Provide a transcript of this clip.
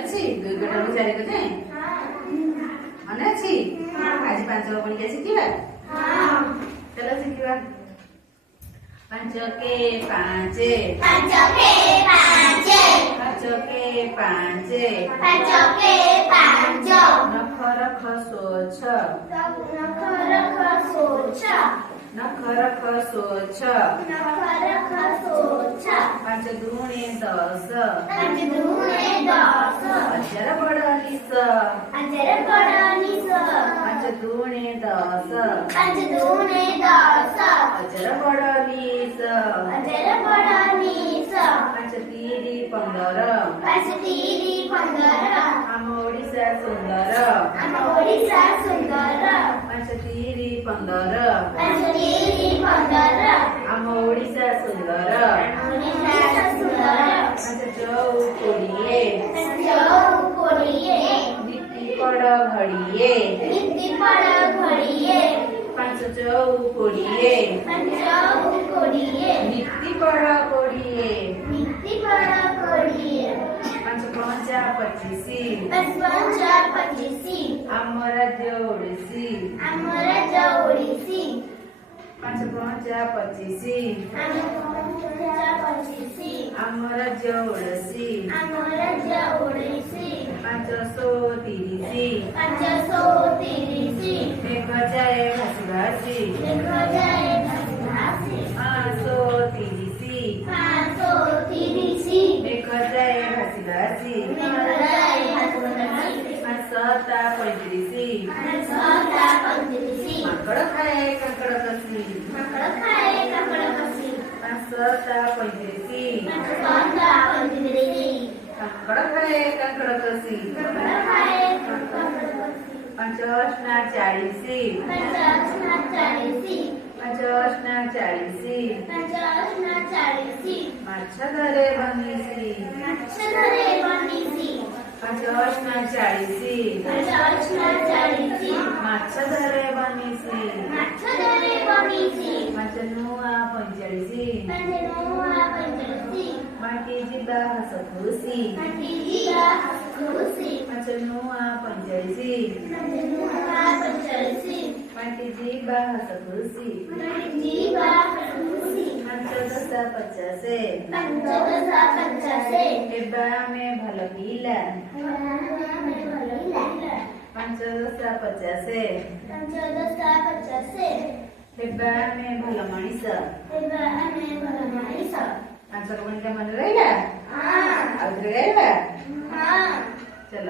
ଅଛି ଦୁଇ କୋଟରୁ ଚାରି କୋଟି ମନେ ଅଛି ଆଜି ପାଞ୍ଚ ପଣିକିଆ ଶିଖିବା ଚାଲ ଶିଖିବା ପାଞ୍ଚକେ ପାଞ୍ଚେ ପାଞ୍ଚକେ ପାଞ୍ଚେ ନଖ ରଖ ସ୍ୱଚ୍ଛ ପାଞ୍ଚ ଦୁଗୁଣେ ଦଶ ଅଜର ବଡ଼ ନିଶ ପାଞ୍ଚ ଦୁଗୁଣେ ଦଶ ଅଜର ବଡ଼ ନିଶ ପାଞ୍ଚ ତିରି ପନ୍ଦର ଆମ ଓଡ଼ିଶା ସୁନ୍ଦର ପାଞ୍ଚ ତିରି ପନ୍ଦର ଆମ ଓଡ଼ିଶା ସୁନ୍ଦର ପାଞ୍ଚ ଚଉ କୋଡ଼ିଏ ନୀତି ପଡ଼ ଘଡ଼ିଏ ପାଞ୍ଚ ଚଉ କୋଡ଼ିଏ ନୀତି ପଡ଼ କୋଡ଼ିଏ ପାଞ୍ଚ ପଞ୍ଚା ପଚିଶି ଆମ ରାଜ୍ୟ ଓଡ଼ିଶୀ ପାଞ୍ଚ ପଞ୍ଚା ପଚିଶି ଆମ ରାଜ୍ୟ ଓଡ଼ିଶୀ ପାଞ୍ଚଶହ ତିରିଶି ମେଘ ଯାଏ ଭାସି ଭାସି ପାଞ୍ଚଶହ ତିରିଶି ମେଘ ଯାଏ ଭାସି ଭାସି ପାଞ୍ଚଶହଟା ପଇଁତିରିଶି ମାଙ୍କଡ଼ ଖାଏ କାଙ୍କଡ଼ କଷି ପାଞ୍ଚଶହଟା ପଇଁତିରିଶି ମାଙ୍କଡ଼ ଖାଏ କାଙ୍କଡ଼ କଷି ପାଞ୍ଚ ଅଷ୍ଟା ଚାଳିଶି ମାଛ ଧରେ ବନିଶି ପାଞ୍ଚ ଅଷ୍ଟା ଚାଳିଶି ମାଛ ଧରେ ବନିଶି ପାଞ୍ଚ ନୂଆ ପଇଁଚାଳିଶି ମାଟି ଯିବା ହସ ଖୁସି ପାଞ୍ଚ ନୂଆ ପଇଁଚାଳିଶି ମାଟି ଯିବା ହସ ଖୁସି ପାଞ୍ଚ ଦଶ ପଚାଶେ ଏବେ ଆମେ ଭଲ ପିଲା ପାଞ୍ଚ ଦଶ ପଚାଶେ ଏବେ ଆମେ ଭଲ ମଣିଷ ପାଞ୍ଚ ପଣିକିଆ ମନେ ରହିଲା ଆଉ ଥରେ ଗାଇବା ଚାଲ।